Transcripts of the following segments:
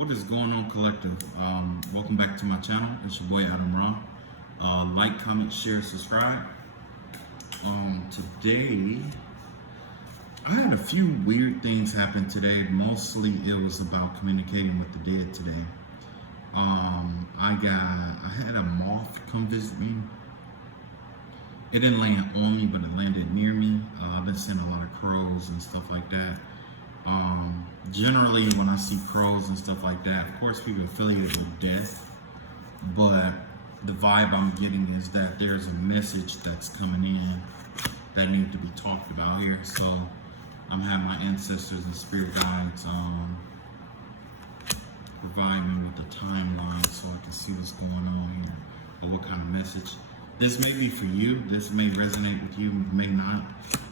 What is going on, collective? Welcome back to my channel. It's your boy Adam Raw. Like, comment, share, subscribe. Today I had a few weird things happen today. Mostly it was about communicating with the dead today. I had a moth come visit me. It didn't land on me, but it landed near me. I've been seeing a lot of crows and stuff like that. Generally, when I see crows and stuff like that, of course, people affiliated with death, but the vibe I'm getting is that there's a message that's coming in that needs to be talked about here. So I'm having my ancestors and spirit guides provide me with a timeline so I can see what's going on here, or what kind of message. This may be for you, this may resonate with you, may not,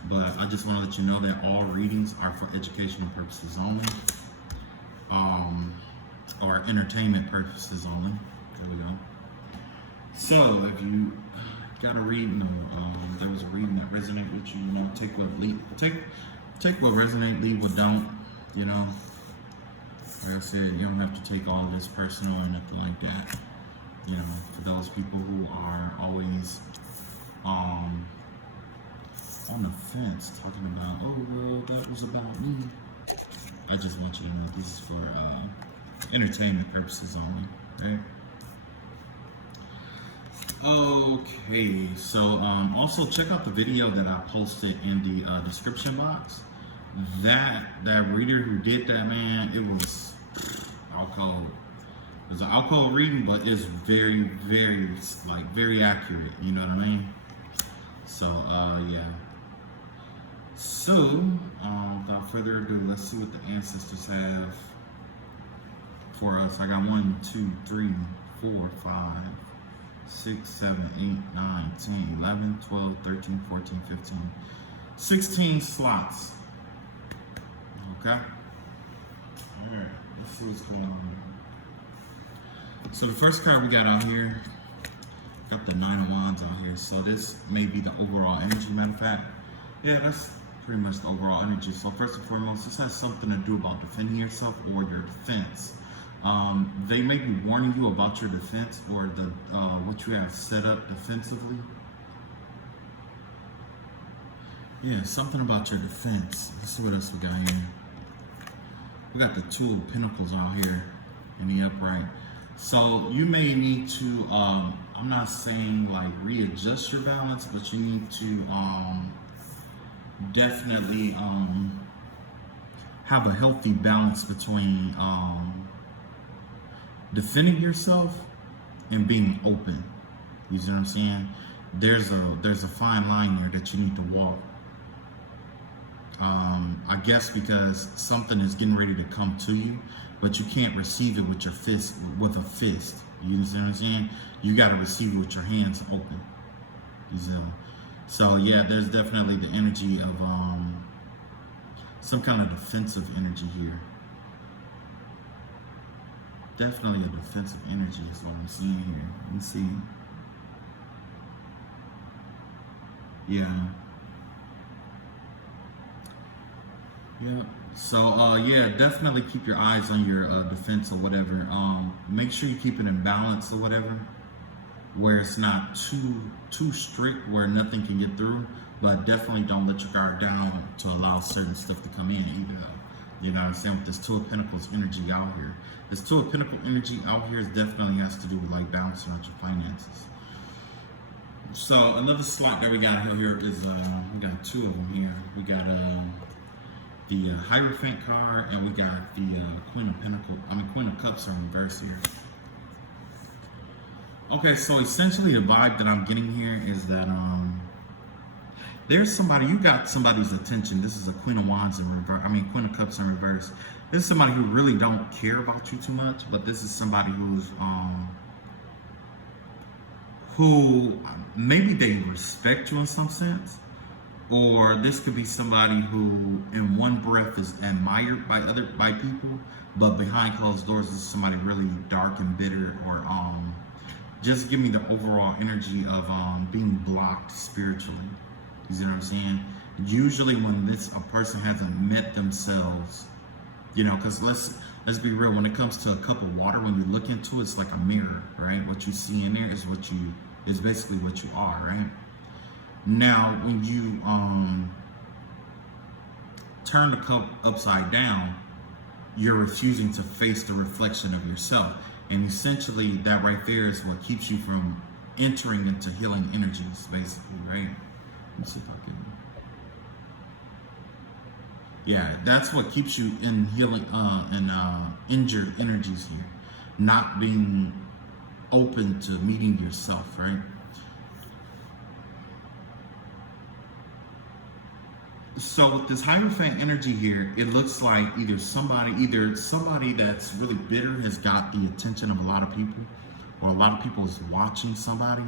but I just want to let you know that all readings are for educational purposes only, or entertainment purposes only. There we go. So if you got a reading, or there was a reading that resonated with you, take what resonate, leave what don't, Like I said, you don't have to take all of this personal or nothing like that. For those people who are always on the fence talking about, oh, well, that was about me. I just want you to know this is for entertainment purposes only, right? Okay, so also check out the video that I posted in the description box. That reader who did that, man, it was alcohol. It was an alcohol reading, but it's very, very accurate. You know what I mean? So, yeah. So, without further ado, let's see what the ancestors have for us. I got 1, 2, 3, 4, 5, 6, 7, 8, 9, 10, 11, 12, 13, 14, 15, 16 slots. Okay? Alright, let's see what's going on. So the first card we got out here, got the 9 of Wands out here. So this may be the overall energy. Matter of fact, yeah, that's pretty much the overall energy. So first and foremost, this has something to do about defending yourself or your defense. They may be warning you about your defense or the what you have set up defensively. Yeah, something about your defense. Let's see what else we got here. We got the 2 of Pentacles out here in the upright. So you may need to, I'm not saying like readjust your balance, but you need to definitely have a healthy balance between defending yourself and being open. You see what I'm saying? There's a fine line there that you need to walk. I guess because something is getting ready to come to you, but you can't receive it with your fist, with a fist. You see what I'm saying? You got to receive it with your hands open. You see? So yeah, there's definitely the energy of some kind of defensive energy here. Definitely a defensive energy is what I'm seeing here. Let me see. Yeah. Yeah. So yeah, definitely keep your eyes on your defense or whatever. Make sure you keep it in balance or whatever, where it's not too strict where nothing can get through, but definitely don't let your guard down to allow certain stuff to come in either. You know what I'm saying? With this 2 of Pentacles energy out here, this 2 of Pentacles energy out here definitely has to do with like balancing out your finances. So another slot that we got here is we got 2 of them here. We got the Hierophant card, and we got the Queen of Cups are in reverse here. Okay, so essentially the vibe that I'm getting here is that there's somebody, you got somebody's attention. This is a Queen of Wands in reverse, Queen of Cups in reverse. This is somebody who really don't care about you too much, but this is somebody who's who maybe they respect you in some sense. Or this could be somebody who in one breath is admired by people, but behind closed doors is somebody really dark and bitter, or just give me the overall energy of being blocked spiritually. You see what I'm saying? Usually when a person hasn't met themselves, You know, because let's be real. When it comes to a cup of water, when you look into it, it's like a mirror, right? What you see in there is basically what you are, right? Now, when you turn the cup upside down, you're refusing to face the reflection of yourself, and essentially, that right there is what keeps you from entering into healing energies, basically, right? Let me see if I can. Yeah, that's what keeps you in healing and injured energies here, not being open to meeting yourself, right? So with this Hierophant energy here, it looks like either somebody that's really bitter has got the attention of a lot of people, or a lot of people is watching somebody,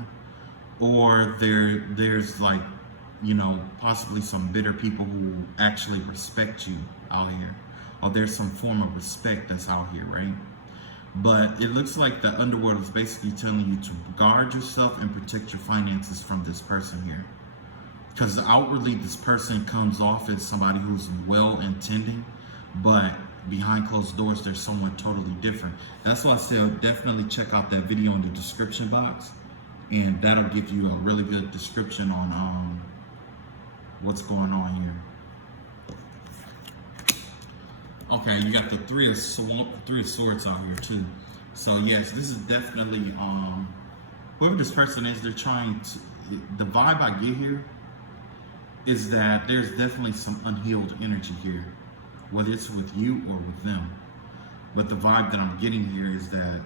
or there's like, you know, possibly some bitter people who actually respect you out here, or there's some form of respect that's out here, right? But it looks like the underworld is basically telling you to guard yourself and protect your finances from this person here. Because outwardly, this person comes off as somebody who's well-intending, but behind closed doors, there's someone totally different. That's why I said definitely check out that video in the description box, and that'll give you a really good description on what's going on here. Okay, you got the three of swords out here too. So yes, this is definitely whoever this person is, they're trying to. The vibe I get here is that there's definitely some unhealed energy here, whether it's with you or with them. But the vibe that I'm getting here is that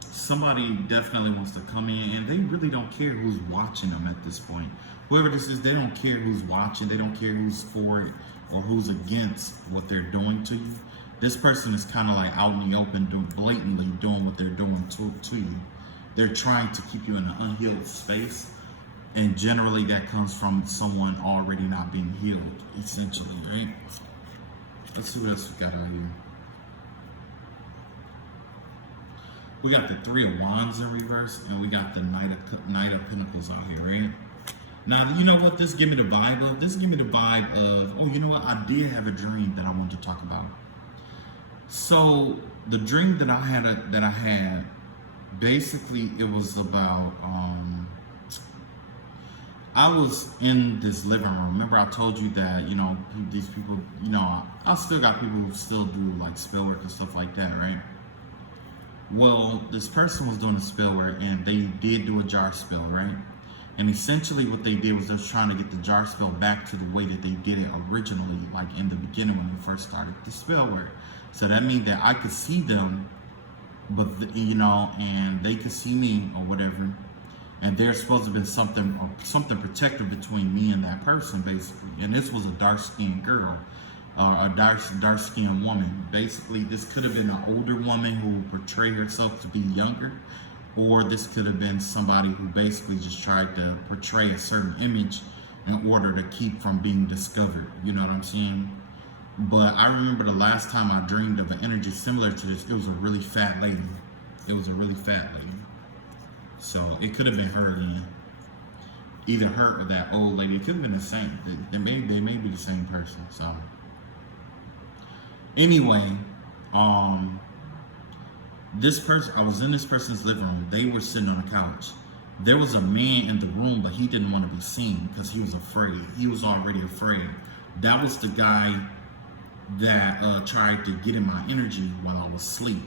somebody definitely wants to come in, and they really don't care who's watching them at this point. Whoever this is, they don't care who's watching, they don't care who's for it or who's against what they're doing to you. This person is kind of like out in the open, blatantly doing what they're doing to you. They're trying to keep you in an unhealed space, and generally that comes from someone already not being healed, essentially, right? Let's see what else we got out here. We got the Three of Wands in reverse, and we got the Knight of Pentacles out here, right? Now, you know what this give me the vibe of? This give me the vibe of, oh, you know what? I did have a dream that I wanted to talk about. So the dream that I had, basically it was about, I was in this living room. Remember I told you that, you know, these people, you know, I still got people who still do like spell work and stuff like that, right? Well, this person was doing a spell work, and they did do a jar spell, right? And essentially what they did was they was trying to get the jar spell back to the way that they did it originally, like in the beginning when they first started the spell work. So that means that I could see them, but you know, and they could see me or whatever. And there's supposed to have been something protective between me and that person, basically. And this was a dark-skinned girl, a dark-skinned woman. Basically, this could have been an older woman who portrayed herself to be younger, or this could have been somebody who basically just tried to portray a certain image in order to keep from being discovered. You know what I'm saying? But I remember the last time I dreamed of an energy similar to this, it was a really fat lady. It was a really fat lady. So it could have been her again. Either her or that old lady. It could have been the same. They may be the same person. So anyway, this person, I was in this person's living room. They were sitting on a couch. There was a man in the room, but he didn't want to be seen because he was afraid. He was already afraid. That was the guy that tried to get in my energy while I was asleep.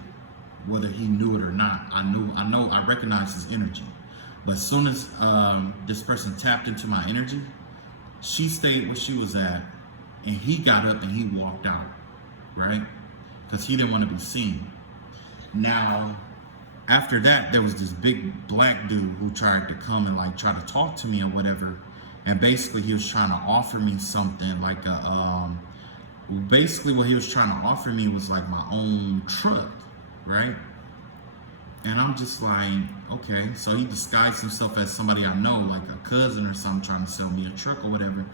Whether he knew it or not, I recognized his energy. But as soon as this person tapped into my energy, she stayed where she was at, and he got up and he walked out, right? Because he didn't want to be seen. Now, after that, there was this big black dude who tried to come and like try to talk to me or whatever, and basically he was trying to offer me something like basically what he was trying to offer me was like my own truck, right? And I'm just like, okay. So he disguised himself as somebody I know, like a cousin or something, trying to sell me a truck or whatever.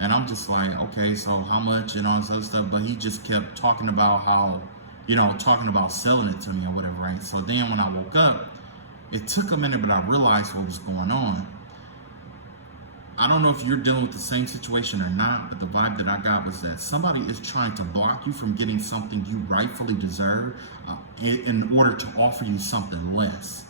And I'm just like, okay, so how much and all this other stuff. But he just kept talking about how, you know, talking about selling it to me or whatever, right? So then when I woke up, it took a minute, but I realized what was going on. I don't know if you're dealing with the same situation or not, but the vibe that I got was that somebody is trying to block you from getting something you rightfully deserve in order to offer you something less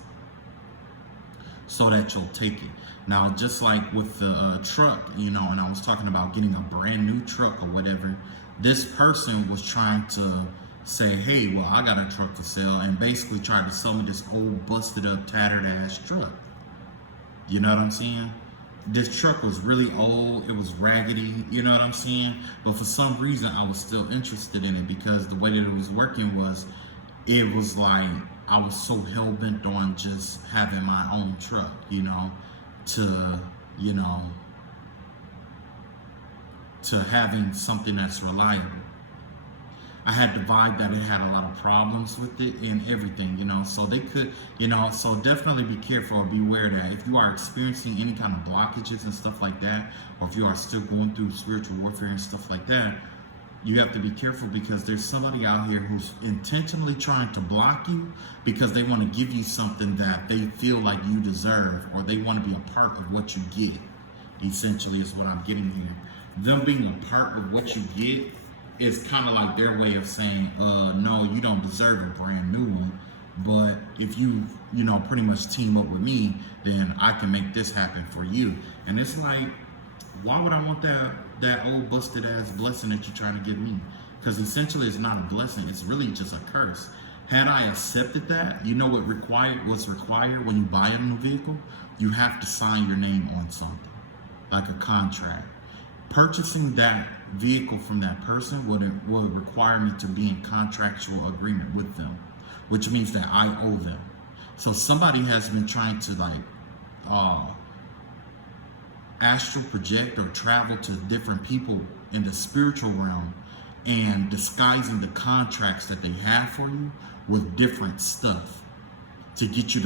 so that you'll take it. Now, just like with the truck, you know, and I was talking about getting a brand new truck or whatever, this person was trying to say, hey, well, I got a truck for sale, and basically tried to sell me this old, busted up, tattered ass truck. You know what I'm saying? This truck was really old, it was raggedy, you know what I'm saying? But for some reason, I was still interested in it because the way that it was working was, it was like, I was so hell-bent on just having my own truck, you know, to having something that's reliable. I had the vibe that it had a lot of problems with it and everything, you know, so they could, you know, so definitely be careful or beware that if you are experiencing any kind of blockages and stuff like that, or if you are still going through spiritual warfare and stuff like that, you have to be careful because there's somebody out here who's intentionally trying to block you because they want to give you something that they feel like you deserve, or they want to be a part of what you get, essentially is what I'm getting here. Them being a part of what you get is kind of like their way of saying, no, you don't deserve a brand new one, but if you know, pretty much team up with me, then I can make this happen for you. And it's like, why would I want that old busted ass blessing that you're trying to give me? Because essentially it's not a blessing, it's really just a curse. Had I accepted that, you know what's required when you buy a new vehicle? You have to sign your name on something, like a contract. Purchasing that vehicle from that person would require me to be in contractual agreement with them, which means that I owe them. So somebody has been trying to astral project or travel to different people in the spiritual realm and disguising the contracts that they have for you with different stuff to get you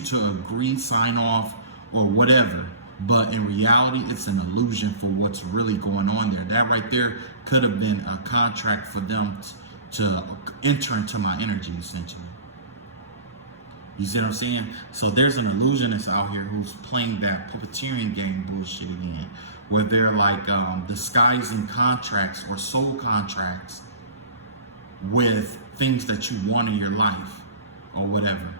to agree, sign off, or whatever. But in reality, it's an illusion for what's really going on there. That right there could have been a contract for them to enter into my energy, essentially. You see what I'm saying? So there's an illusionist out here who's playing that puppeteering game bullshit again, where they're like disguising contracts or soul contracts with things that you want in your life or whatever,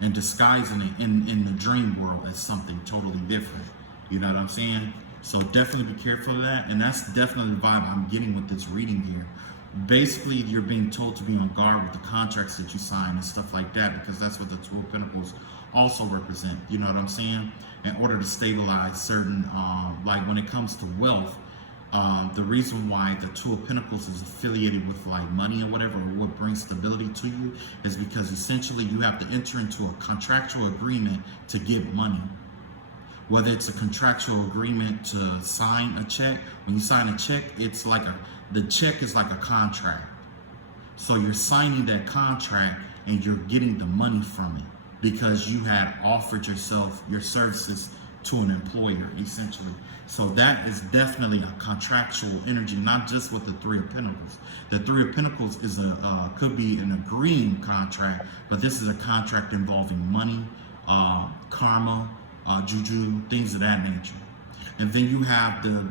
and disguising it in the dream world as something totally different. You know what I'm saying? So definitely be careful of that. And that's definitely the vibe I'm getting with this reading here. Basically, you're being told to be on guard with the contracts that you sign and stuff like that, because that's what the Two of Pentacles also represent. You know what I'm saying? In order to stabilize certain, like when it comes to wealth, the reason why the Two of Pentacles is affiliated with like money or whatever, or what brings stability to you, is because essentially you have to enter into a contractual agreement to get money. Whether it's a contractual agreement to sign a check. When you sign a check, it's like the check is like a contract. So you're signing that contract and you're getting the money from it because you had offered your services to an employer, essentially. So that is definitely a contractual energy, not just with the Three of Pentacles. The Three of Pentacles is could be an agreeing contract, but this is a contract involving money, karma, juju, things of that nature. And then you have the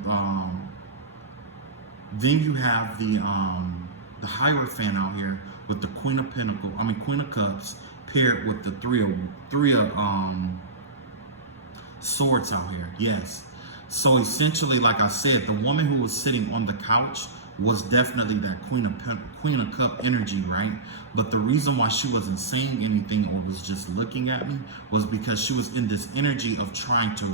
Hierophant out here with the Queen of Cups paired with the three of Swords out here. Yes. So essentially, like I said, the woman who was sitting on the couch was definitely that Queen of Cup energy, right? But the reason why she wasn't saying anything or was just looking at me was because she was in this energy of trying to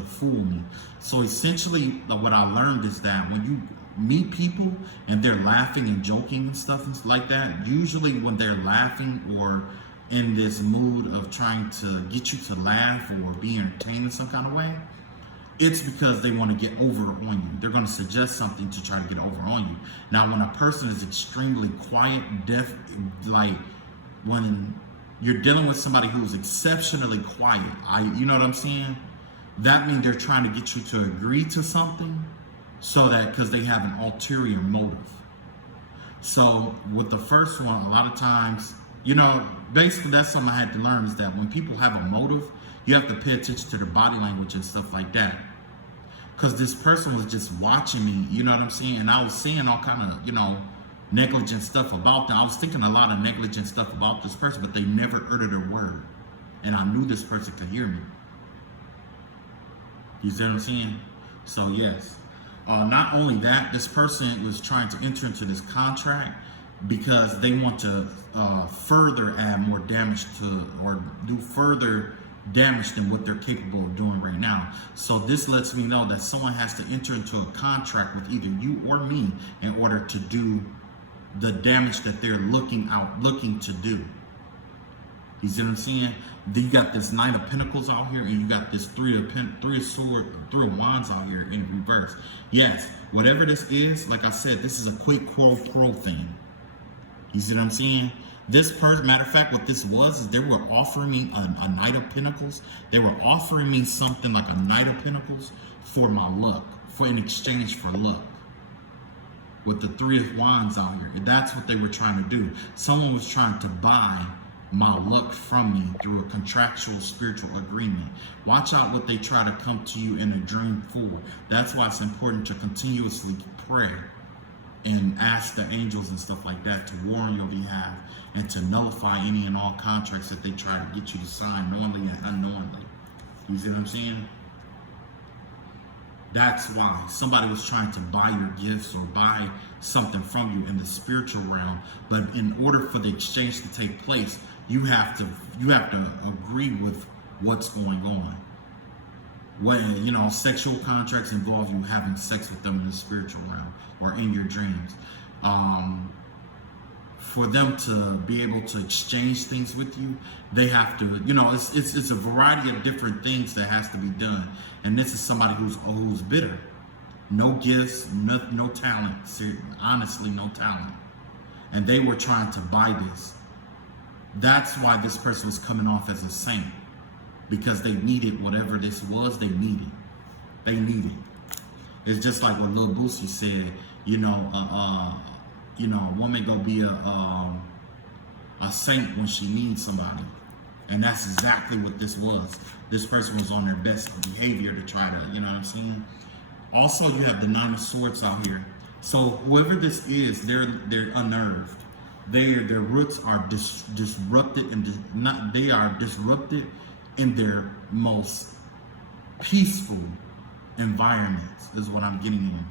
fool me. So essentially, what I learned is that when you meet people and they're laughing and joking and stuff like that, usually when they're laughing or in this mood of trying to get you to laugh or be entertained in some kind of way, it's because they want to get over on you. They're going to suggest something to try to get over on you. Now, when a person is extremely quiet, deaf, like when you're dealing with somebody who is exceptionally quiet, you know what I'm saying? That means they're trying to get you to agree to something so that, because they have an ulterior motive. So with the first one, a lot of times, you know, basically that's something I had to learn, is that when people have a motive, you have to pay attention to their body language and stuff like that. because this person was just watching me, you know what I'm saying? And I was seeing all kind of, negligent stuff about them. I was thinking a lot of negligent stuff about this person, but they never uttered a word. And I knew this person could hear me. You see what I'm saying? So yes. Not only that, this person was trying to enter into this contract because they want to further add more damage to, or do further damage than what they're capable of doing right now. So this lets me know that someone has to enter into a contract with either you or me in order to do the damage that they're looking to do. You see what I'm saying? Then you got this Knight of Pentacles out here, and you got this Three of Wands out here in reverse. Yes, whatever this is, like I said, this is a quick pro thing. You see what I'm saying? This person, matter of fact, what this was is they were offering me a Knight of Pentacles. They were offering me something like a Knight of Pentacles for my luck, in exchange for luck. With the Three of Wands out here, that's what they were trying to do. Someone was trying to buy my luck from me through a contractual spiritual agreement. Watch out what they try to come to you in a dream for. That's why it's important to continuously pray and ask the angels and stuff like that to war on your behalf and to nullify any and all contracts that they try to get you to sign knowingly and unknowingly. You see what I'm saying? That's why somebody was trying to buy your gifts or buy something from you in the spiritual realm. But in order for the exchange to take place, you have to agree with what's going on. What, sexual contracts involve you having sex with them in the spiritual realm or in your dreams. For them to be able to exchange things with you, they have to, it's a variety of different things that has to be done. And this is somebody who's bitter. No gifts, no talent, honestly, no talent. And they were trying to buy this. That's why this person was coming off as a saint, because they needed whatever this was. They needed. It's just like what Lil Boosie said. A woman go be a saint when she needs somebody, and that's exactly what this was. This person was on their best behavior to try to, you know what I'm saying. Also, you have the Nine of Swords out here. So whoever this is, they're unnerved. Their roots are disrupted, and they are disrupted in their most peaceful environments, is what I'm getting in.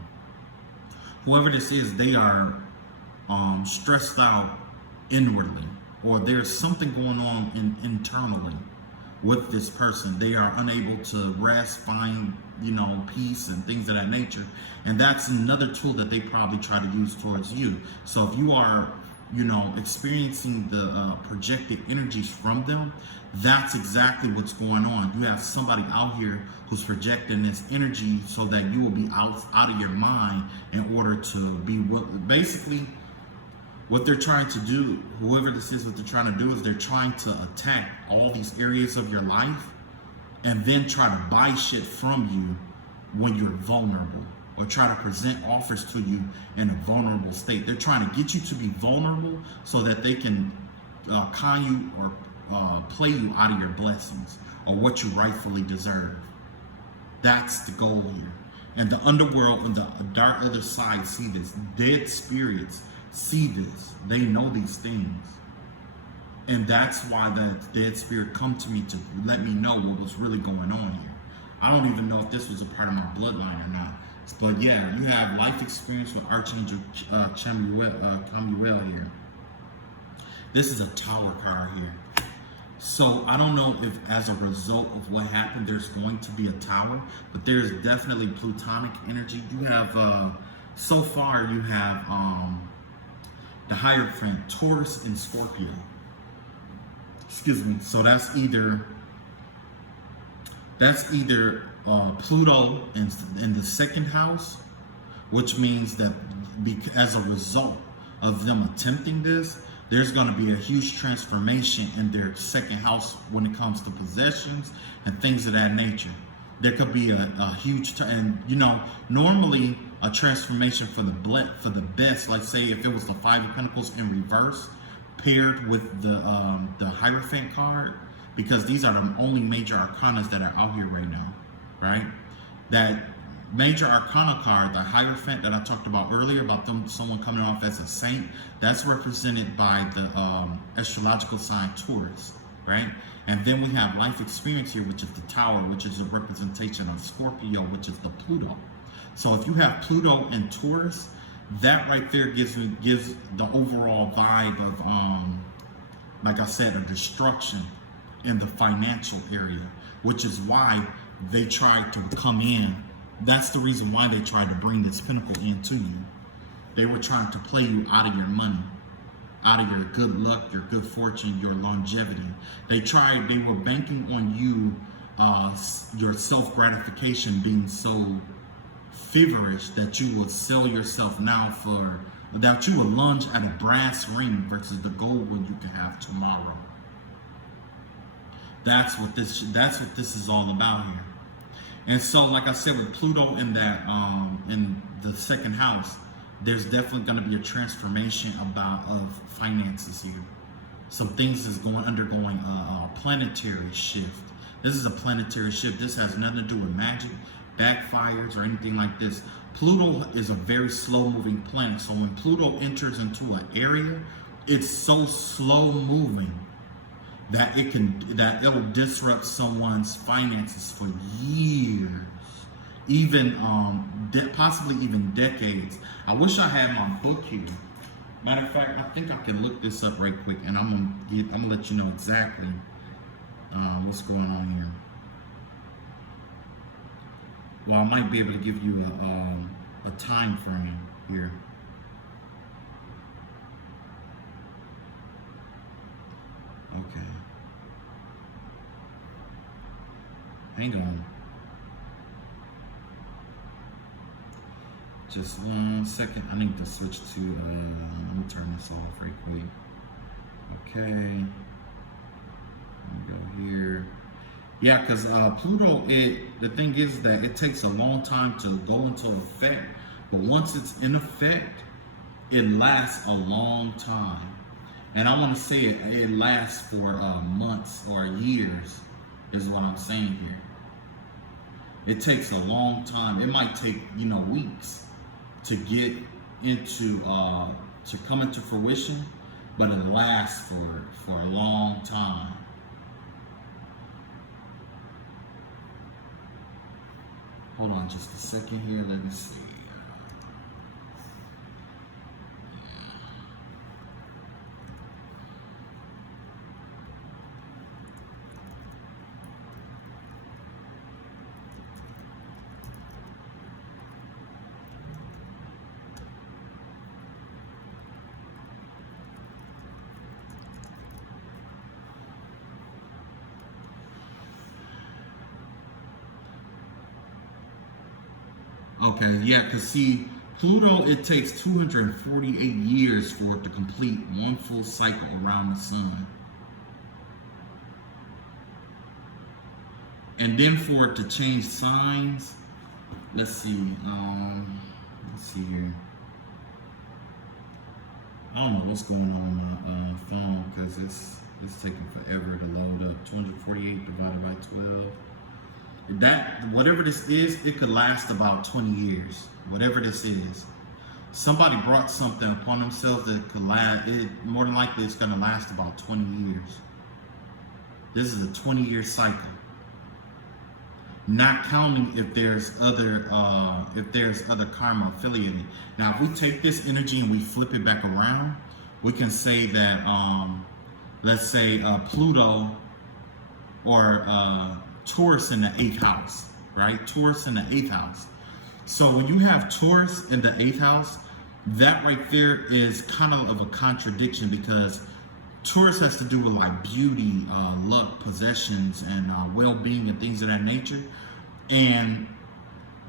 Whoever this is, they are stressed out inwardly, or there's something going on internally with this person. They are unable to rest, find, peace and things of that nature. And that's another tool that they probably try to use towards you. So if you are, experiencing the projected energies from them, that's exactly what's going on. You have somebody out here who's projecting this energy so that you will be out of your mind in order to be basically what they're trying to do. Whoever this is, what they're trying to do is they're trying to attack all these areas of your life and then try to buy shit from you when you're vulnerable, or try to present offers to you in a vulnerable state. They're trying to get you to be vulnerable so that they can con you or play you out of your blessings or what you rightfully deserve. That's the goal here. And the underworld and the dark other side see this. Dead spirits see this. They know these things. And that's why that dead spirit come to me to let me know what was really going on here. I don't even know if this was a part of my bloodline or not. But yeah, you have life experience with Archangel Chamuel here. This is a Tower card here. So I don't know if as a result of what happened, there's going to be a Tower, but there's definitely Plutonic energy. You have, so far you have the Hierophant, Taurus and Scorpio. Excuse me. So that's either Pluto in the second house, which means that as a result of them attempting this, there's going to be a huge transformation in their second house when it comes to possessions and things of that nature. There could be a huge, and normally a transformation for the best. Like say if it was the Five of Pentacles in reverse, paired with the Hierophant card, because these are the only major arcanas that are out here right now, right? That major arcana card, the Hierophant that I talked about earlier, about someone coming off as a saint, that's represented by the astrological sign Taurus, right? And then we have life experience here, which is the Tower, which is a representation of Scorpio, which is the Pluto. So if you have Pluto and Taurus, that right there gives the overall vibe of, like I said, a destruction in the financial area, which is why they tried to come in. That's the reason why they tried to bring this pinnacle into you. They were trying to play you out of your money, out of your good luck, your good fortune, your longevity. They were banking on you, your self-gratification being so feverish that you will sell yourself now that you will lunge at a brass ring versus the gold one you can have tomorrow. That's what this is all about here. And so, like I said, with Pluto in that in the second house, there's definitely going to be a transformation of finances here. Some things is undergoing a planetary shift. This is a planetary shift. This has nothing to do with magic, backfires, or anything like this. Pluto is a very slow-moving planet. So when Pluto enters into an area, it's so slow-moving that it'll disrupt someone's finances for years, even possibly even decades. I wish I had my book here. Matter of fact, I think I can look this up right quick, and I'm gonna let you know exactly what's going on here. Well, I might be able to give you a time frame here. Okay. Hang on. Just 1 second. I need to switch to, let me turn this off right quick. Okay. Let me go here. Yeah, because Pluto, the thing is that it takes a long time to go into effect. But once it's in effect, it lasts a long time. And I want to say it lasts for months or years, is what I'm saying here. It takes a long time. It might take, weeks to get into, to come into fruition, but it lasts for a long time. Hold on just a second here. Let me see. Okay, yeah, because see, Pluto, it takes 248 years for it to complete one full cycle around the sun. And then for it to change signs, let's see here. I don't know what's going on my phone because it's taking forever to load up. 248 divided by 12. Whatever this is, it could last about 20 years. Whatever this is, somebody brought something upon themselves that could last. More than likely, it's going to last about 20 years. This is a 20-year cycle. Not counting if there's other karma affiliated. Now, if we take this energy and we flip it back around, we can say that let's say Pluto or Taurus in the 8th house, right? Taurus in the 8th house. So when you have Taurus in the 8th house, that right there is kind of a contradiction because Taurus has to do with like beauty, luck, possessions, and well-being and things of that nature. And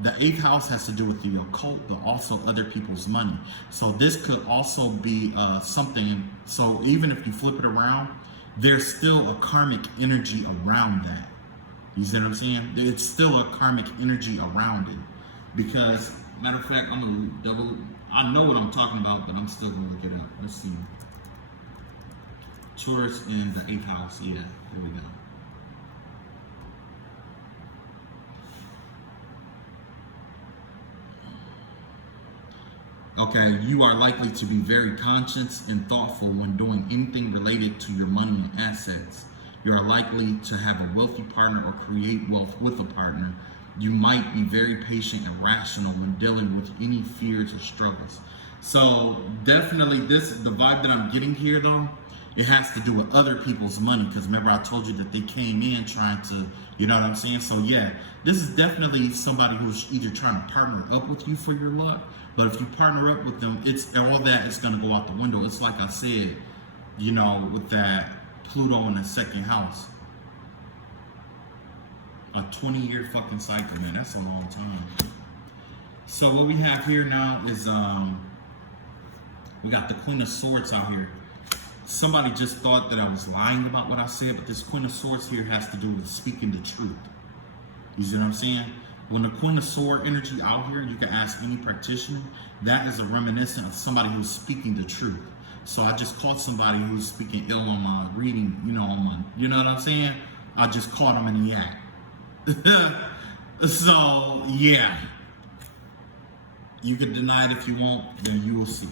the 8th house has to do with the occult, but also other people's money. So this could also be something. So even if you flip it around, there's still a karmic energy around that. You see what I'm saying? It's still a karmic energy around it. Because, matter of fact, I know what I'm talking about, but I'm still going to look it up. Let's see. Taurus in the 8th house. Yeah, here we go. Okay, you are likely to be very conscious and thoughtful when doing anything related to your money and assets. You are likely to have a wealthy partner or create wealth with a partner. You might be very patient and rational when dealing with any fears or struggles. So definitely the vibe that I'm getting here though, it has to do with other people's money, because remember I told you that they came in trying to, you know what I'm saying? So yeah, this is definitely somebody who's either trying to partner up with you for your luck, but if you partner up with them, it's all that is going to go out the window. It's like I said, you know, with that Pluto in the second house. A 20-year fucking cycle, man. That's a long time. So what we have here now is we got the Queen of Swords out here. Somebody just thought that I was lying about what I said, but this Queen of Swords here has to do with speaking the truth. You see what I'm saying? When the Queen of Sword energy out here, you can ask any practitioner, that is a reminiscent of somebody who's speaking the truth. So I just caught somebody who's speaking ill on my reading, you know what I'm saying? I just caught him in the act. So, yeah. You can deny it if you want, then you will see.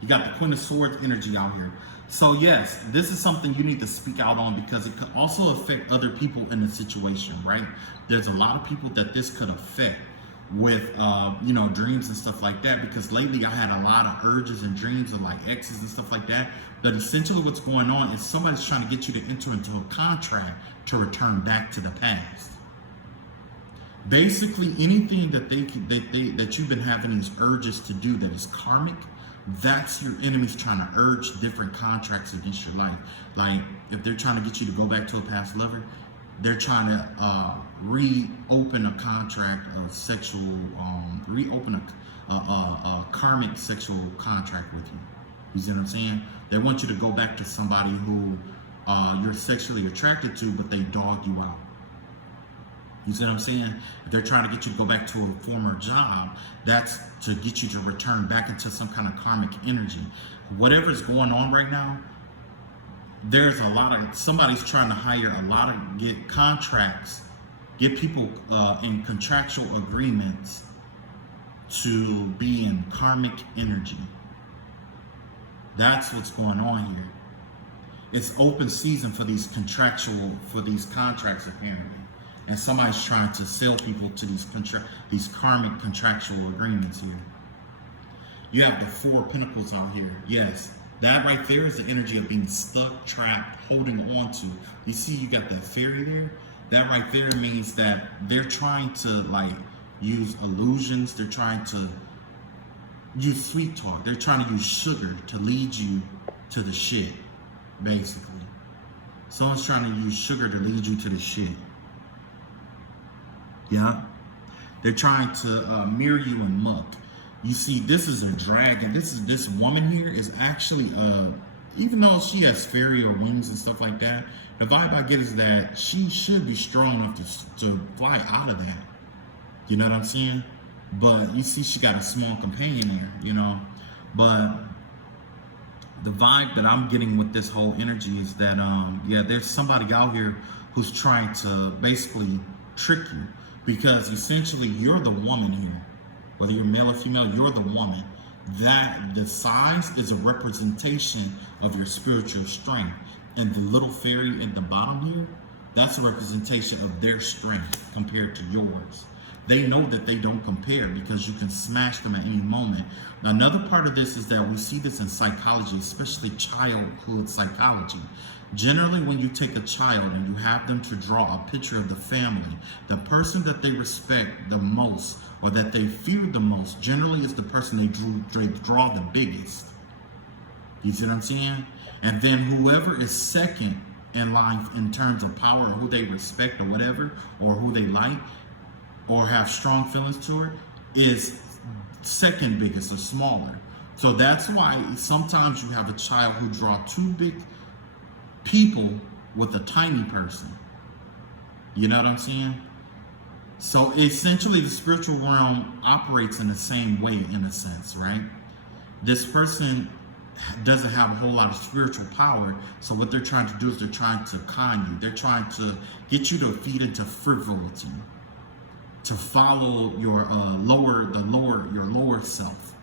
You got the Queen of Swords energy out here. So yes, this is something you need to speak out on, because it could also affect other people in the situation, right? There's a lot of people that this could affect with, you know, dreams and stuff like that, because lately I had a lot of urges and dreams of like exes and stuff like that. But essentially what's going on is somebody's trying to get you to enter into a contract to return back to the past. Basically anything that you've been having these urges to do that is karmic, that's your enemies trying to urge different contracts against your life. Like if they're trying to get you to go back to a past lover, they're trying to reopen a contract of sexual, reopen a karmic sexual contract with you. You see what I'm saying? They want you to go back to somebody who you're sexually attracted to, but they dog you out. You see what I'm saying? If they're trying to get you to go back to a former job, that's to get you to return back into some kind of karmic energy. Whatever's going on right now, there's a lot of, somebody's trying to hire a lot of, get contracts, get people in contractual agreements to be in karmic energy. That's what's going on here. It's open season for these contracts apparently. And somebody's trying to sell people to these karmic contractual agreements here. You have the Four of Pentacles out here. Yes, that right there is the energy of being stuck, trapped, holding on to. You see, you got that fairy there. That right there means that they're trying to like use illusions. They're trying to use sweet talk. They're trying to use sugar to lead you to the shit, basically. Someone's trying to use sugar to lead you to the shit. Yeah, they're trying to mirror you in muck. You see, this is a dragon. This woman here is actually even though she has fairy or wings and stuff like that, the vibe I get is that she should be strong enough to fly out of that. You know what I'm saying? But you see, she got a small companion there. You know, but the vibe that I'm getting with this whole energy is that yeah, there's somebody out here who's trying to basically trick you. Because essentially you're the woman here, whether you're male or female, you're the woman. That the size is a representation of your spiritual strength. And the little fairy at the bottom here, that's a representation of their strength compared to yours. They know that they don't compare because you can smash them at any moment. Another part of this is that we see this in psychology, especially childhood psychology. Generally, when you take a child and you have them to draw a picture of the family, the person that they respect the most or that they fear the most generally is the person they draw the biggest. You see what I'm saying? And then whoever is second in line in terms of power or who they respect or whatever, or who they like, or have strong feelings toward, is second biggest or smaller. So that's why sometimes you have a child who draw two big people with a tiny person. You know what I'm saying? So essentially the spiritual realm operates in the same way in a sense, right? This person doesn't have a whole lot of spiritual power, so what they're trying to do is they're trying to con you. They're trying to get you to feed into frivolity, to follow your lower self.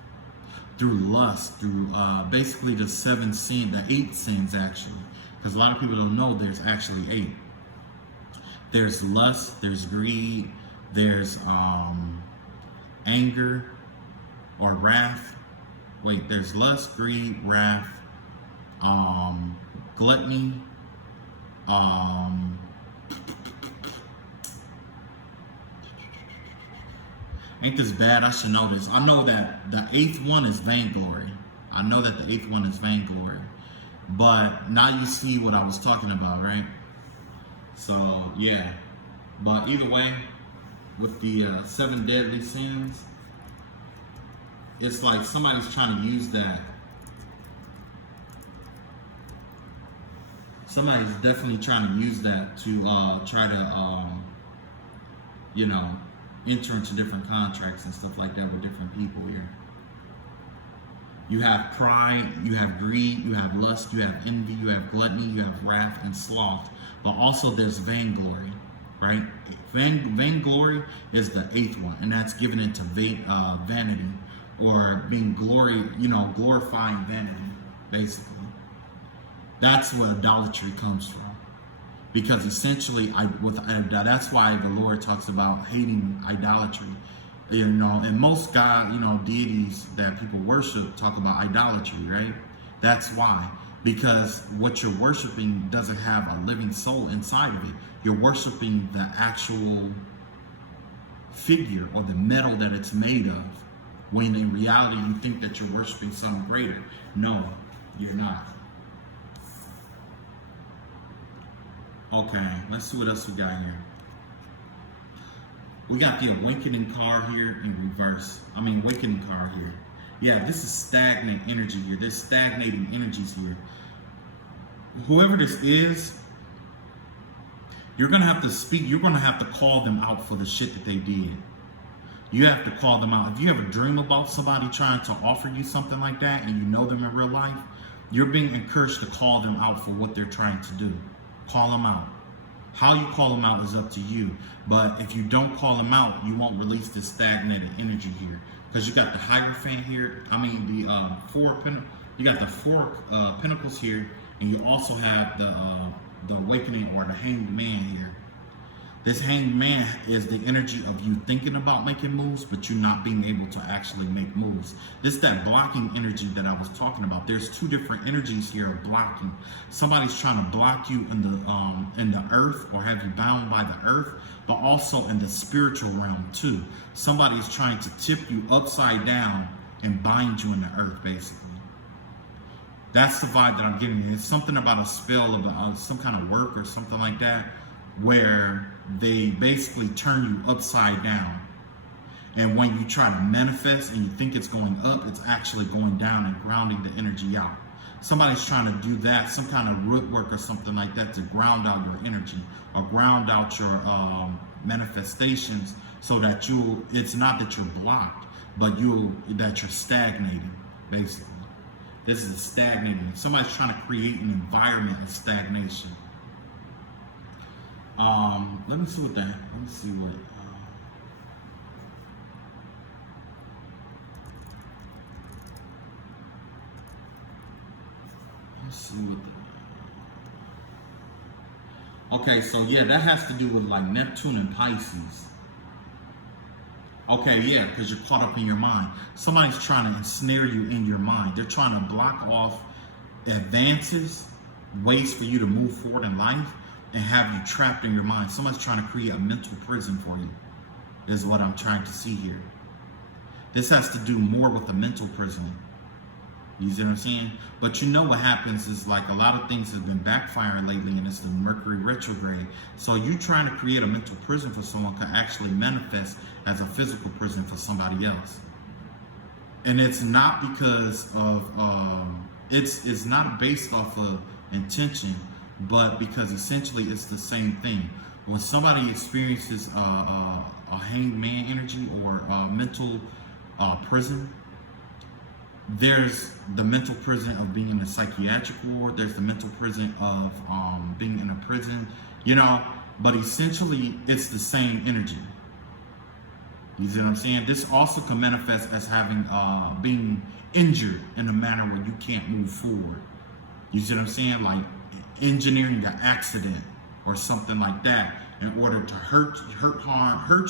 through lust, through basically the 8 sins actually. Because a lot of people don't know there's actually 8. There's lust, there's greed, there's anger or wrath. Wait, there's lust, greed, wrath, gluttony, ain't this bad? I should know this. I know that the 8th one is vainglory. I know that the 8th one is vainglory. But now you see what I was talking about, right? So, yeah. But either way, with the 7 deadly sins, it's like somebody's trying to use that. Somebody's definitely trying to use that to try to, you know, enter into different contracts and stuff like that with different people here. You have pride, you have greed, you have lust, you have envy, you have gluttony, you have wrath and sloth. But also there's vainglory, right? Vainglory is the 8th one, and that's given into vanity, or being glorifying vanity, basically. That's where idolatry comes from. Because essentially, that's why the Lord talks about hating idolatry. You know, and most deities that people worship talk about idolatry, right? That's why. Because what you're worshiping doesn't have a living soul inside of it. You're worshiping the actual figure or the metal that it's made of, when in reality you think that you're worshiping something greater. No, you're not. Okay, let's see what else we got here. We got the awakening card here in reverse. Awakening card here. Yeah, this is stagnant energy here. There's stagnating energies here. Whoever this is, you're going to have to speak. You're going to have to call them out for the shit that they did. You have to call them out. If you ever dream about somebody trying to offer you something like that and you know them in real life, you're being encouraged to call them out for what they're trying to do. Call them out. How you call them out is up to you. But if you don't call them out, you won't release this stagnated energy here. Because you got the Hierophant here. You got the 4 Pentacles here, and you also have the Awakening or the Hanged Man here. This Hanged Man is the energy of you thinking about making moves, but you not being able to actually make moves. This is that blocking energy that I was talking about. There's 2 different energies here of blocking. Somebody's trying to block you in the earth, or have you bound by the earth, but also in the spiritual realm too. Somebody's trying to tip you upside down and bind you in the earth, basically. That's the vibe that I'm getting. It's something about a spell, about some kind of work or something like that, where they basically turn you upside down. And when you try to manifest and you think it's going up, it's actually going down and grounding the energy out. Somebody's trying to do that, some kind of root work or something like that, to ground out your energy or ground out your manifestations, so that it's not that you're blocked, but that you're stagnating, basically. This is stagnating. Somebody's trying to create an environment of stagnation. Let me see what that. Let me see what. Let's see what. Okay, so yeah, that has to do with like Neptune and Pisces. Okay, yeah, because you're caught up in your mind. Somebody's trying to ensnare you in your mind. They're trying to block off advances, ways for you to move forward in life, and have you trapped in your mind. Somebody's trying to create a mental prison for you, is what I'm trying to see here. This has to do more with the mental prison. You see what I'm saying? But you know what happens is, like, a lot of things have been backfiring lately, and it's the Mercury retrograde. So you trying to create a mental prison for someone can actually manifest as a physical prison for somebody else. And it's not because of, it's not based off of intention, but because essentially it's the same thing. When somebody experiences a hanged man energy or a mental prison, there's the mental prison of being in a psychiatric ward. There's the mental prison of being in a prison, you know, but essentially it's the same energy. You see what I'm saying? This also can manifest as having being injured in a manner where you can't move forward. You see what I'm saying? Like engineering an accident or something like that in order to hurt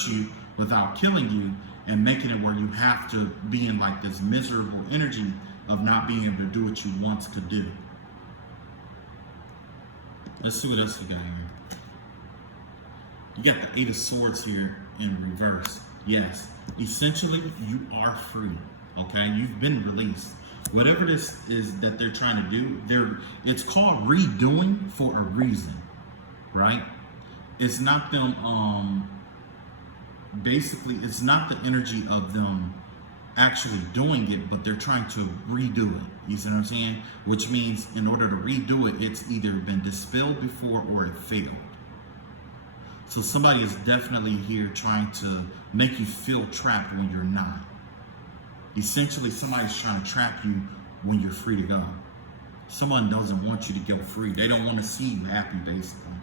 you without killing you, and making it where you have to be in like this miserable energy of not being able to do what you want to do. Let's see what else we got here. You got the Eight of Swords here in reverse. Yes, essentially you are free. Okay, you've been released. Whatever this is that they're trying to do, it's called redoing for a reason, right? It's not them. Basically, it's not the energy of them actually doing it, but they're trying to redo it. You see what I'm saying? Which means in order to redo it, it's either been dispelled before or it failed. So somebody is definitely here trying to make you feel trapped when you're not. Essentially, somebody's trying to trap you when you're free to go. Someone doesn't want you to go free. They don't want to see you happy, basically.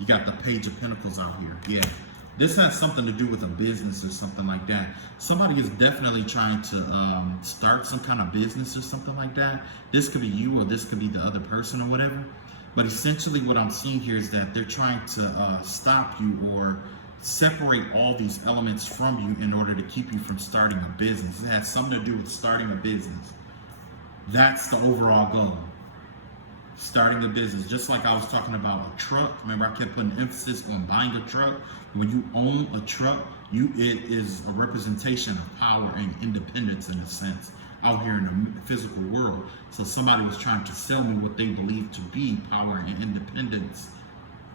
You got the Page of Pentacles out here. Yeah. This has something to do with a business or something like that. Somebody is definitely trying to start some kind of business or something like that. This could be you or this could be the other person or whatever. But essentially what I'm seeing here is that they're trying to stop you or separate all these elements from you in order to keep you from starting a business. It has something to do with starting a business. That's the overall goal. Starting a business. Just like I was talking about a truck. Remember, I kept putting emphasis on buying a truck. When you own a truck, it is a representation of power and independence in a sense out here in the physical world. So somebody was trying to sell me what they believe to be power and independence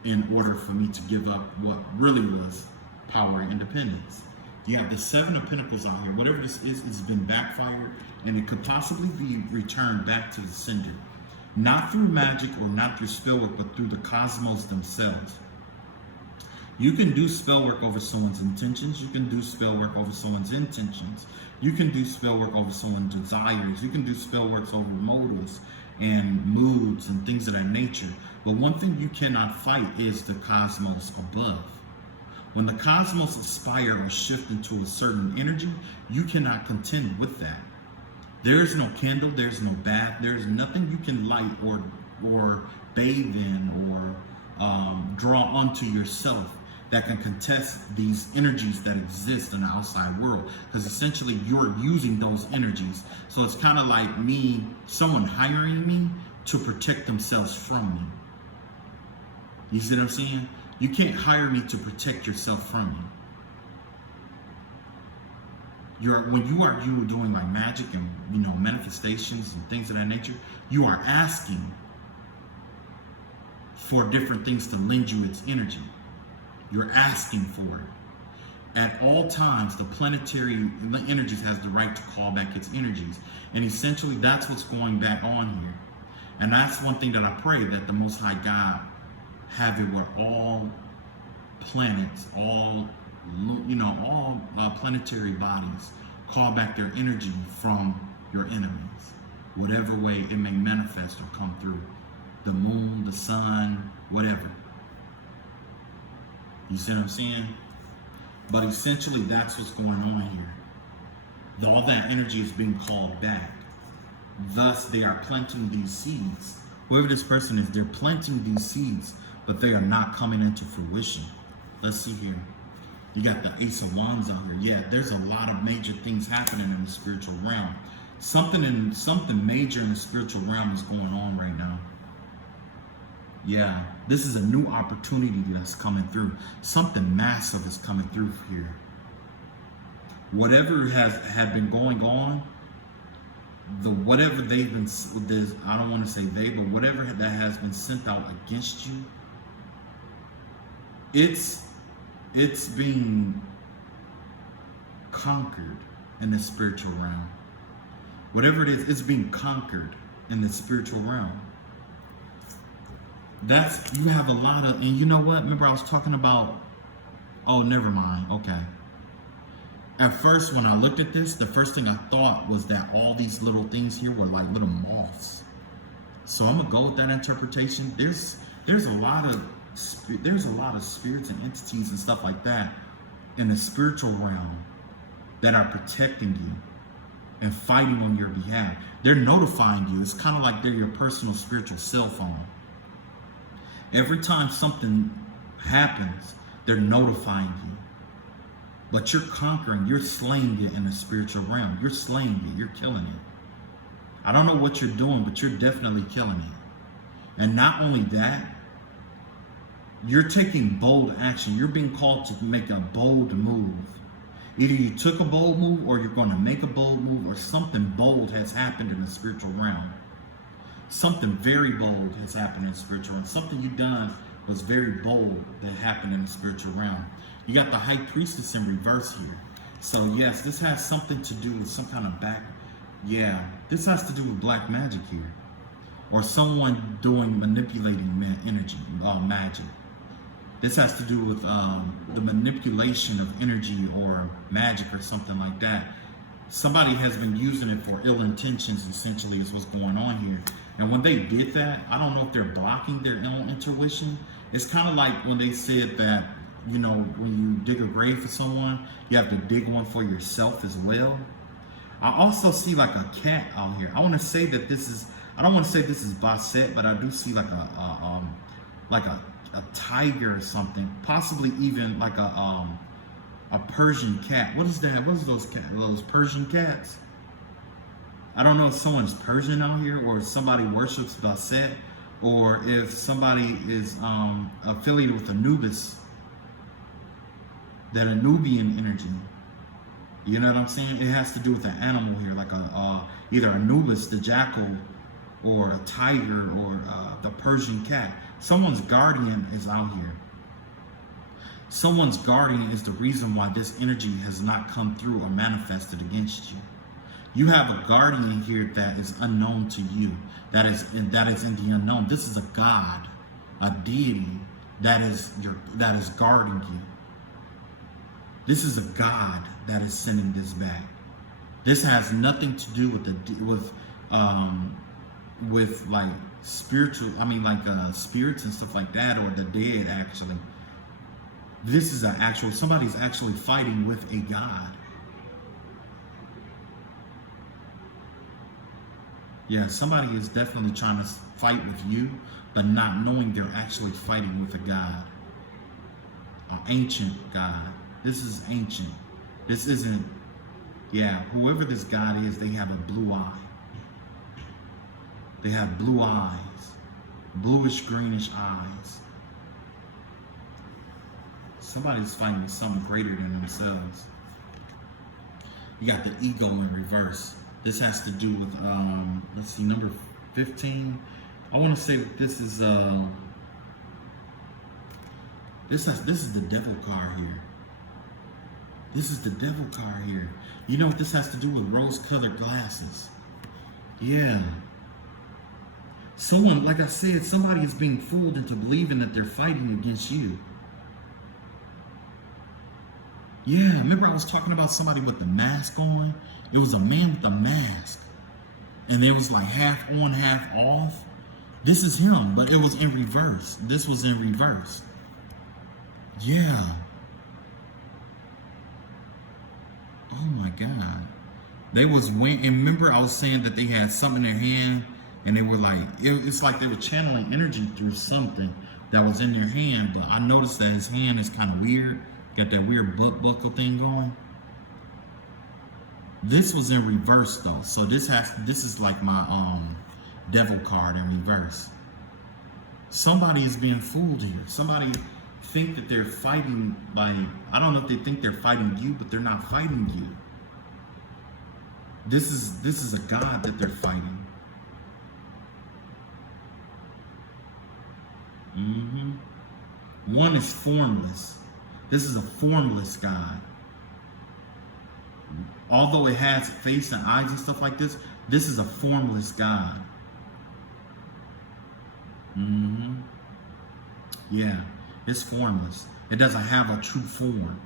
in order for me to give up what really was power and independence. You have the Seven of Pentacles out here. Whatever this is, it's been backfired, and it could possibly be returned back to the sender. Not through magic or not through spell work, but through the cosmos themselves. You can do spell work over someone's intentions. You can do spell work over someone's intentions. You can do spell work over someone's desires. You can do spell works over motives and moods and things of that nature. But one thing you cannot fight is the cosmos above. When the cosmos aspire or shift into a certain energy, you cannot contend with that. There is no candle, there's no bath, there's nothing you can light or bathe in or draw onto yourself that can contest these energies that exist in the outside world, because essentially you're using those energies. So it's kind of like someone hiring me to protect themselves from me. You see what I'm saying? You can't hire me to protect yourself from me. When you are doing like magic and manifestations and things of that nature, you are asking for different things to lend you its energy. You're asking for it. At all times, the planetary energies has the right to call back its energies. And essentially that's what's going back on here. And that's one thing that I pray, that the Most High God have it where all planets, all planetary bodies call back their energy from your enemies, whatever way it may manifest or come through. The moon, the sun, whatever. You see what I'm saying? But essentially that's what's going on here. All that energy is being called back. Thus they are planting these seeds. Whoever this person is, they're planting these seeds, but they are not coming into fruition. Let's see here. You got the Ace of Wands out here. Yeah, there's a lot of major things happening in the spiritual realm. Something major in the spiritual realm is going on right now. Yeah, this is a new opportunity that's coming through. Something massive is coming through here. Whatever had been going on, whatever they've been, I don't want to say they, but whatever that has been sent out against you, it's being conquered in the spiritual realm. Whatever it is, it's being conquered in the spiritual realm. You have a lot of, and you know what? Remember I was talking about, oh, never mind. Okay. At first, when I looked at this, the first thing I thought was that all these little things here were like little moths. So I'm gonna go with that interpretation. There's a lot of spirits and entities and stuff like that in the spiritual realm that are protecting you and fighting on your behalf. They're notifying you. It's kind of like they're your personal spiritual cell phone. Every time something happens, they're notifying you. But you're conquering, you're slaying it in the spiritual realm. You're slaying it, you're killing it. I don't know what you're doing, but you're definitely killing it. And not only that, you're taking bold action. You're being called to make a bold move. Either you took a bold move, or you're going to make a bold move, or something bold has happened in the spiritual realm. Something very bold has happened in the spiritual realm. Something you done was very bold that happened in the spiritual realm. You got the high priestess in reverse here. So yes, this has something to do with some kind of this has to do with black magic here. Or someone manipulating energy, magic. This has to do with the manipulation of energy or magic or something like that. Somebody has been using it for ill intentions, essentially, is what's going on here. And when they did that, I don't know if they're blocking their own intuition. It's kind of like when they said that, you know, when you dig a grave for someone, you have to dig one for yourself as well. I also see like a cat out here. I want to say that this is, I don't want to say this is Basset, but I do see like a tiger or something, possibly even like a Persian cat. What is that? What is those cats? Those Persian cats? I don't know if someone's Persian out here, or if somebody worships Basset, or if somebody is affiliated with Anubis, that Anubian energy. You know what I'm saying? It has to do with an animal here, like either Anubis, the jackal, or a tiger, or the Persian cat. Someone's guardian is out here. Someone's guardian is the reason why this energy has not come through or manifested against you. You have a guardian here that is unknown to you, that is in the unknown. This is a god, a deity that is guarding you. This is a God that is sending this back. This has nothing to do with like spiritual, spirits and stuff like that, or the dead actually. This is somebody's actually fighting with a God. Yeah, somebody is definitely trying to fight with you, but not knowing they're actually fighting with a God. An ancient God. This is ancient. This isn't, whoever this God is, they have a blue eye. They have blue eyes, bluish, greenish eyes. Somebody's fighting something greater than themselves. You got the ego in reverse. This has to do with, let's see, number 15. I want to say that this is, this is the devil card here. This is the devil card here. You know what this has to do with? Rose-colored glasses. Yeah. Someone, like I said, somebody is being fooled into believing that they're fighting against you. Yeah, remember I was talking about somebody with the mask on? It was a man with a mask. And it was like half on, half off. This is him, but it was in reverse. This was in reverse. Yeah. Oh my God. They was and remember I was saying that they had something in their hand, and they were like, it's like they were channeling energy through something that was in their hand. But I noticed that his hand is kind of weird. Got that weird buckle thing going. This was in reverse though. So this is like my devil card in reverse. Somebody is being fooled here. Somebody think that they're fighting I don't know if they think they're fighting you, but they're not fighting you. This is a God that they're fighting. One is formless. This is a formless God. Although it has face and eyes and stuff like this, this is a formless God. Yeah, it's formless. It doesn't have a true form.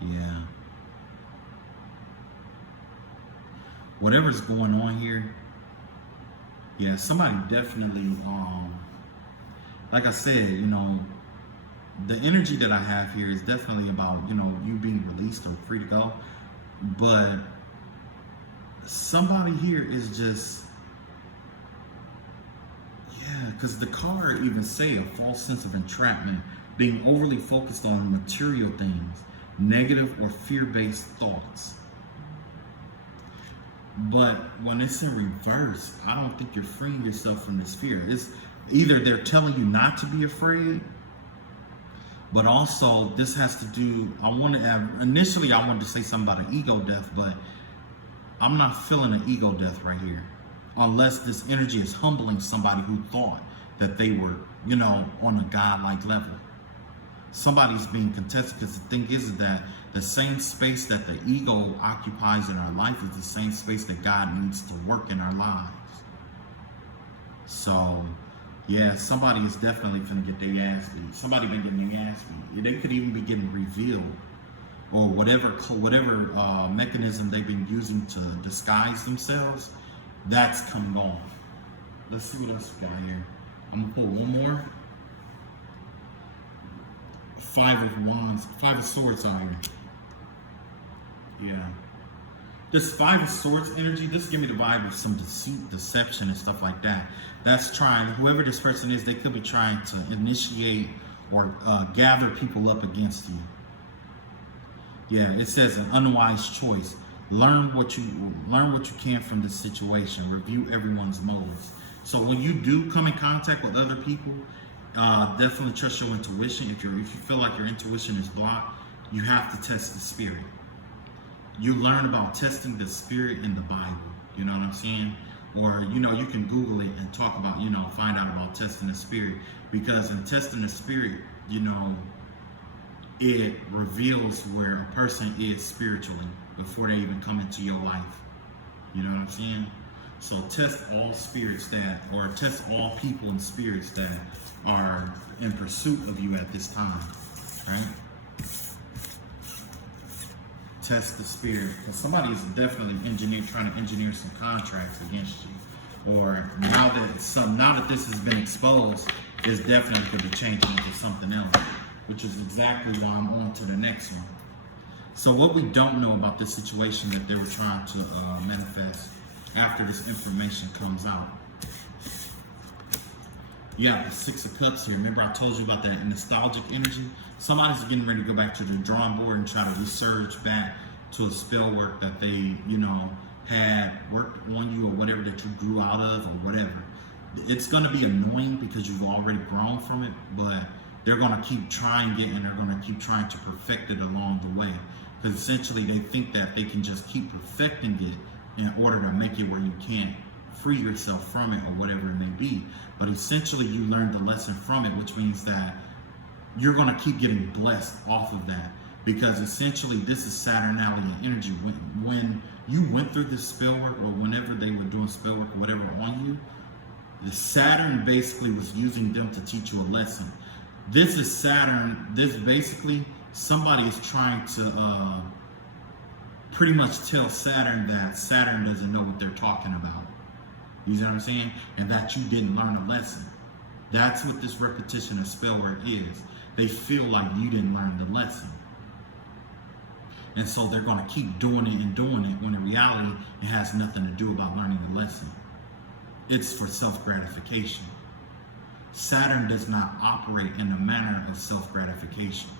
Yeah. Whatever's going on here, Yeah, somebody definitely, like I said, you know, the energy that I have here is definitely about, you know, you being released or free to go. But somebody here is just, yeah, because the card even say a false sense of entrapment, being overly focused on material things, negative or fear-based thoughts. But when it's in reverse, I don't think you're freeing yourself from this fear. It's either they're telling you not to be afraid, but also this has to do, I want to have, initially I wanted to say something about an ego death, but I'm not feeling an ego death right here. Unless this energy is humbling somebody who thought that they were, you know, on a godlike level. Somebody's being contested, because the thing is that the same space that the ego occupies in our life is the same space that God needs to work in our lives. So, yeah, somebody is definitely going to get their ass beat. Somebody been getting their ass beat. They could even be getting revealed, or whatever mechanism they've been using to disguise themselves. That's coming on. Let's see what else we got here. I'm gonna pull one more. Five of Wands, Five of Swords out here. Yeah. This Five of Swords energy, this give me the vibe of some deceit, deception, and stuff like that. That's trying, whoever this person is, they could be trying to initiate or gather people up against you. Yeah, it says an unwise choice. Learn what you can from this situation. Review everyone's motives. So when you do come in contact with other people, definitely trust your intuition. If you feel like your intuition is blocked, you have to test the spirit. You learn about testing the spirit in the Bible. You know what I'm saying? Or, you know, you can Google it and talk about, you know, find out about testing the spirit. Because in testing the spirit, you know, it reveals where a person is spiritually before they even come into your life. You know what I'm saying? So test all spirits that, or test all people and spirits that are in pursuit of you at this time, right? Test the spirit, because somebody is definitely trying to engineer some contracts against you. Or now that this has been exposed, it's definitely going to change into something else, which is exactly why I'm on to the next one. So what we don't know about this situation that they were trying to manifest after this information comes out. You have the Six of Cups here. Remember I told you about that nostalgic energy? Somebody's getting ready to go back to the drawing board and try to research back to a spell work that they, you know, had worked on you, or whatever that you grew out of, or whatever. It's going to be annoying because you've already grown from it, but they're going to keep trying it, and they're going to keep trying to perfect it along the way. Because essentially they think that they can just keep perfecting it in order to make it where you can't free yourself from it, or whatever it may be. But essentially you learned the lesson from it, which means that you're going to keep getting blessed off of that. Because essentially this is Saturnalian energy. When you went through this spell work, or whenever they were doing spell work or whatever on you, the Saturn basically was using them to teach you a lesson. This is Saturn. This basically, somebody is trying to pretty much tell Saturn that Saturn doesn't know what they're talking about. You see what I'm saying? And that you didn't learn a lesson. That's what this repetition of spell work is. They feel like you didn't learn the lesson. And so they're going to keep doing it and doing it, when in reality, it has nothing to do about learning the lesson. It's for self-gratification. Saturn does not operate in the manner of self-gratification.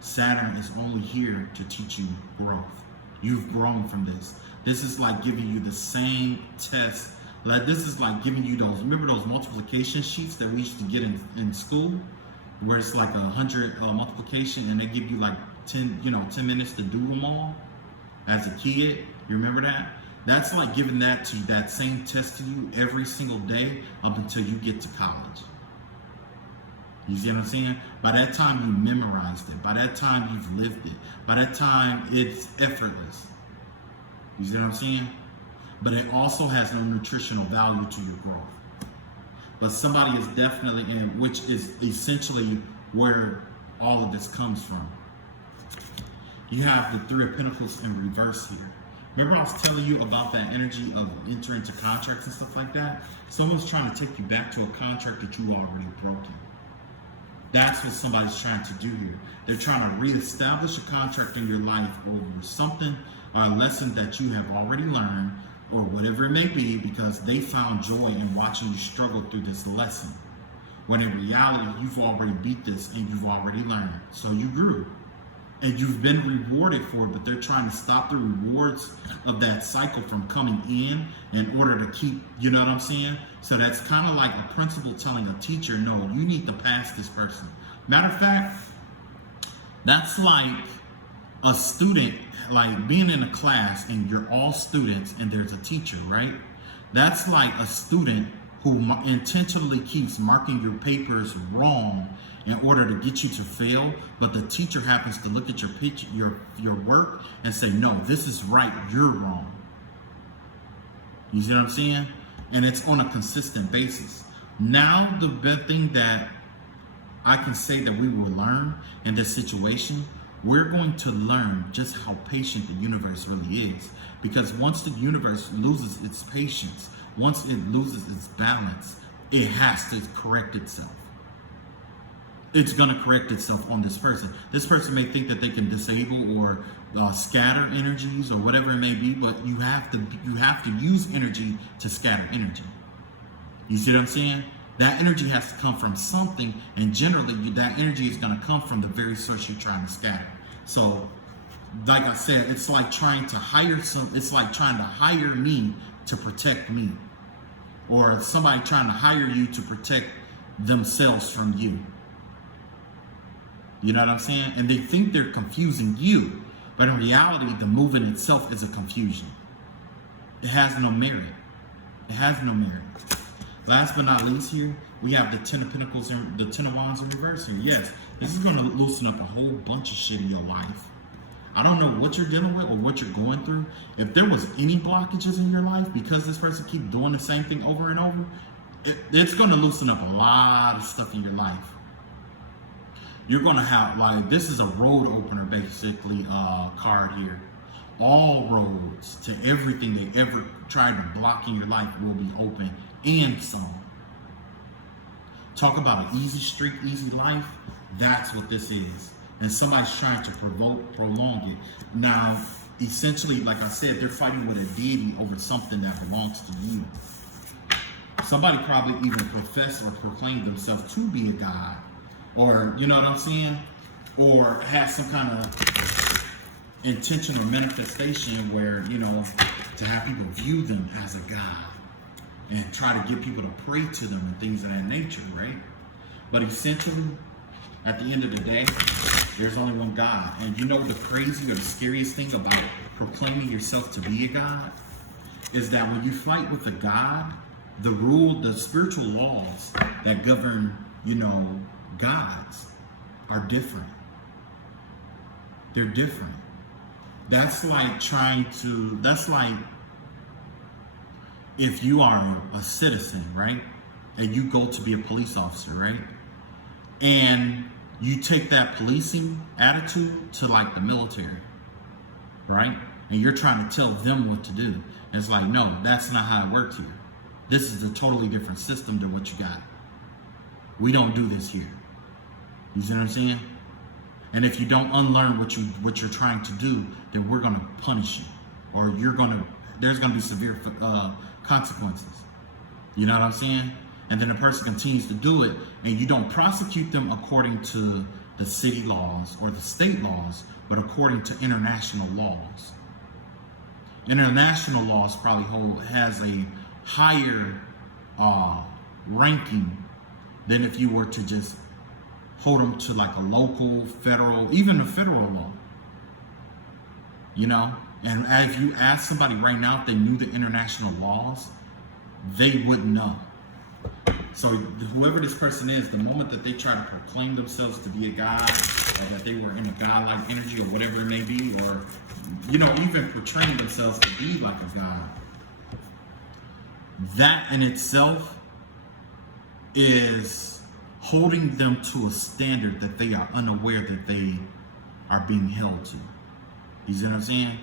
Saturn is only here to teach you growth. You've grown from this. This is like giving you the same test. Like, this is like giving you those, remember those multiplication sheets that we used to get in school, where it's like 100 multiplication, and they give you like 10 minutes to do them all as a kid. You remember that? That's like giving that same test to you every single day up until you get to college. You see what I'm saying? By that time you memorized it. By that time you've lived it. By that time it's effortless. You see what I'm saying? But it also has no nutritional value to your growth. But somebody is definitely in, which is essentially where all of this comes from. You have the Three of Pentacles in reverse here. Remember I was telling you about that energy of entering into contracts and stuff like that? Someone's trying to take you back to a contract that you already broken. That's what somebody's trying to do here. They're trying to reestablish a contract in your life over something or a lesson that you have already learned or whatever it may be, because they found joy in watching you struggle through this lesson. When in reality, you've already beat this and you've already learned. So you grew. And you've been rewarded for it, but they're trying to stop the rewards of that cycle from coming in order to keep, you know what I'm saying? So that's kind of like a principal telling a teacher, no, you need to pass this person. Matter of fact, that's like a student, like being in a class and you're all students and there's a teacher, right? That's like a student who intentionally keeps marking your papers wrong in order to get you to fail, but the teacher happens to look at your work and say, no, this is right, you're wrong. You see what I'm saying? And it's on a consistent basis. Now, the big thing that I can say that we will learn in this situation, we're going to learn just how patient the universe really is. Because once the universe loses its patience, once it loses its balance, it has to correct itself. It's going to correct itself on this person. This person may think that they can disable or scatter energies or whatever it may be, but you have to use energy to scatter energy. You see what I'm saying? That energy has to come from something, and generally that energy is going to come from the very source you're trying to scatter. So, like I said, it's like trying to hire me to protect me, or somebody trying to hire you to protect themselves from you. You know what I'm saying? And they think they're confusing you, but in reality, the movement itself is a confusion. It has no merit. It has no merit. Last but not least here, we have the Ten of Pentacles and the Ten of Wands in reverse here. Yes, this is going to loosen up a whole bunch of shit in your life. I don't know what you're dealing with or what you're going through. If there was any blockages in your life because this person keeps doing the same thing over and over, it's going to loosen up a lot of stuff in your life. You're going to have, like, this is a road opener, basically, card here. All roads to everything they ever tried to block in your life will be open and some. Talk about an easy streak, easy life. That's what this is. And somebody's trying to prolong it. Now, essentially, like I said, they're fighting with a deity over something that belongs to you. Somebody probably even profess or proclaim themselves to be a god. Or, you know what I'm saying? Or has some kind of intentional manifestation where, you know, to have people view them as a god and try to get people to pray to them and things of that nature, right? But essentially, at the end of the day, there's only one God. And you know the crazy or the scariest thing about proclaiming yourself to be a god is that when you fight with a god, the spiritual laws that govern, you know, gods are different. They're different. That's like if you are a citizen, right? And you go to be a police officer, right? And you take that policing attitude to like the military, right? And you're trying to tell them what to do. And it's like, no, that's not how it works here. This is a totally different system than what you got. We don't do this here. You see what I'm saying? And if you don't unlearn what you're trying to do, then we're gonna punish you, or there's gonna be severe consequences. You know what I'm saying? And then the person continues to do it, and you don't prosecute them according to the city laws or the state laws, but according to international laws. International laws probably has a higher ranking than if you were to just hold them to like a local, federal, even a federal law. You know? And if you ask somebody right now if they knew the international laws, they wouldn't know. So whoever this person is, the moment that they try to proclaim themselves to be a god, or that they were in a godlike energy or whatever it may be, or, you know, even portraying themselves to be like a god, that in itself is holding them to a standard that they are unaware that they are being held to. You see what I'm saying?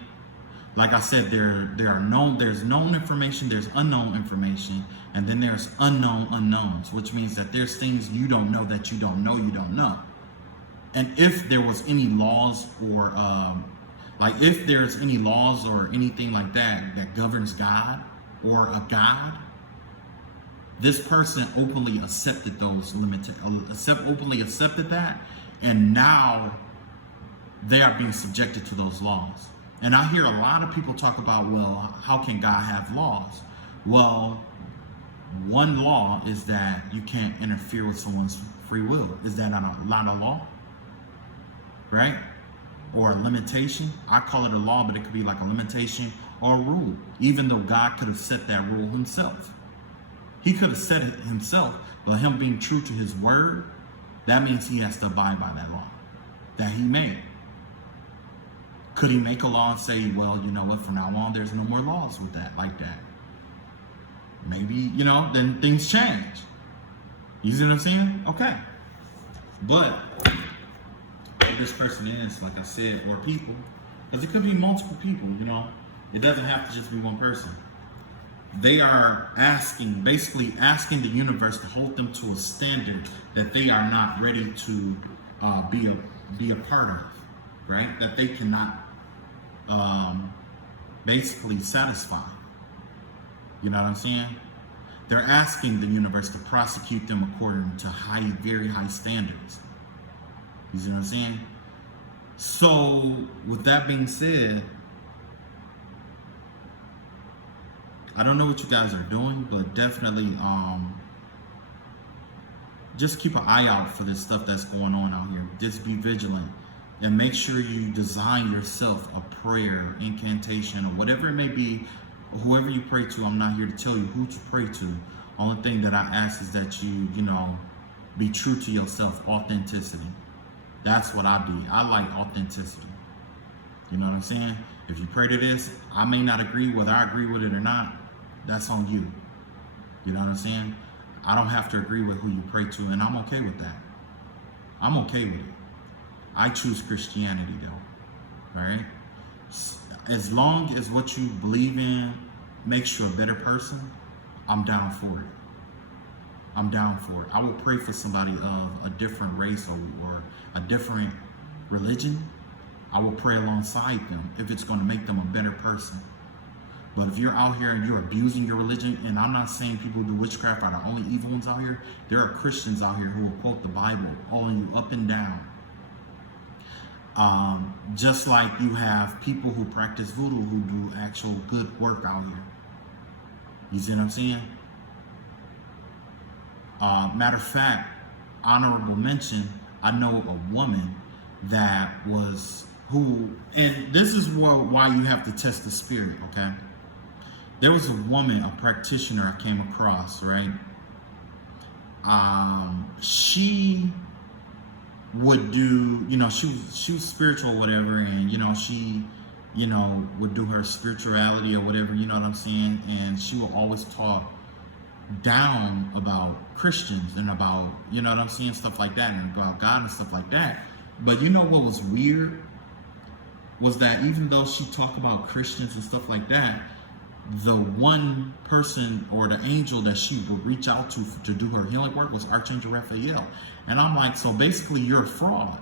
Like I said, there's known information, there's unknown information, and then there's unknown unknowns, which means that there's things you don't know that you don't know you don't know. And if there was any laws or like if there's any laws or anything like that that governs God or a God, this person openly accepted those openly accepted that, and now they are being subjected to those laws. And I hear a lot of people talk about, well, how can God have laws? Well, one law is that you can't interfere with someone's free will. Is that not a law? Right? Or a limitation? I call it a law, but it could be like a limitation or a rule, even though God could have set that rule himself. He could have set it himself, but him being true to his word, that means he has to abide by that law that he made. Could he make a law and say, well, you know what, from now on, there's no more laws with that, like that? Maybe, then things change. You see what I'm saying? Okay. But who this person is, like I said, or people, because it could be multiple people, it doesn't have to just be one person. They are basically asking the universe to hold them to a standard that they are not ready to be a part of, right? That they cannot basically satisfy. You know what I'm saying? They're asking the universe to prosecute them according to very high standards. You see what I'm saying? So, with that being said, I don't know what you guys are doing, but definitely just keep an eye out for this stuff that's going on out here. Just be vigilant and make sure you design yourself a prayer, incantation, or whatever it may be. Whoever you pray to, I'm not here to tell you who to pray to. Only thing that I ask is that you be true to yourself, authenticity. That's what I be. I like authenticity. You know what I'm saying? If you pray to this, I may not agree, whether I agree with it or not, that's on you. You know what I'm saying? I don't have to agree with who you pray to, and I'm okay with that. I'm okay with it. I choose Christianity though, all right? As long as what you believe in makes you a better person, I'm down for it. I'm down for it. I will pray for somebody of a different race or a different religion. I will pray alongside them if it's going to make them a better person. But if you're out here and you're abusing your religion, and I'm not saying people who do witchcraft are the only evil ones out here. There are Christians out here who will quote the Bible, calling you up and down. Just like you have people who practice voodoo who do actual good work out here. You see what I'm saying? Matter of fact, honorable mention, I know a woman that and this is why you have to test the spirit, okay? There was a woman, a practitioner I came across, right? She would do, she was spiritual or whatever, and, she, would do her spirituality or whatever, you know what I'm saying? And she would always talk down about Christians and about, you know what I'm saying, stuff like that, and about God and stuff like that. But you know what was weird? Was that even though she talked about Christians and stuff like that, the one person or the angel that she would reach out to do her healing work was Archangel Raphael. And I'm like, so basically you're a fraud,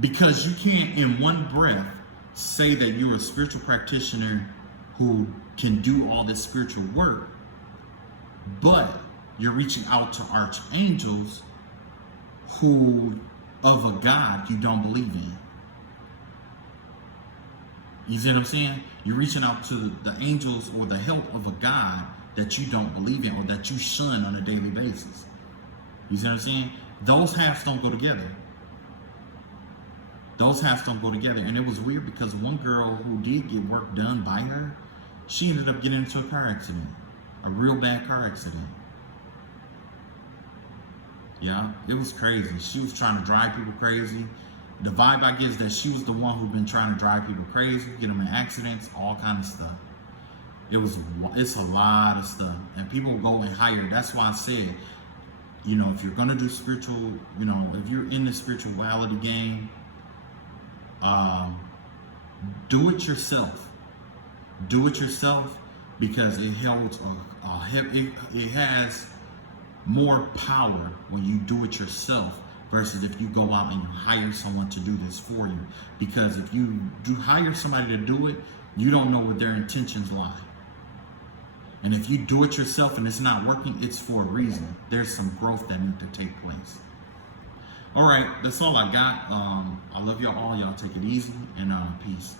because you can't in one breath say that you're a spiritual practitioner who can do all this spiritual work, but you're reaching out to archangels of a God you don't believe in. You see what I'm saying? You're reaching out to the angels or the help of a God that you don't believe in or that you shun on a daily basis. You see what I'm saying? Those halves don't go together. Those halves don't go together. And it was weird because one girl who did get work done by her, she ended up getting into a car accident. A real bad car accident. Yeah, it was crazy. She was trying to drive people crazy. The vibe I get is that she was the one who'd been trying to drive people crazy, get them in accidents, all kind of stuff. It's a lot of stuff, and people go and hire. That's why I said, if you're gonna do spiritual, if you're in the spirituality game, do it yourself. Do it yourself because it holds it has more power when you do it yourself versus if you go out and you hire someone to do this for you. Because if you do hire somebody to do it, you don't know what their intentions lie. And if you do it yourself and it's not working, it's for a reason. There's some growth that needs to take place. All right, that's all I got. I love y'all all. Y'all take it easy and peace.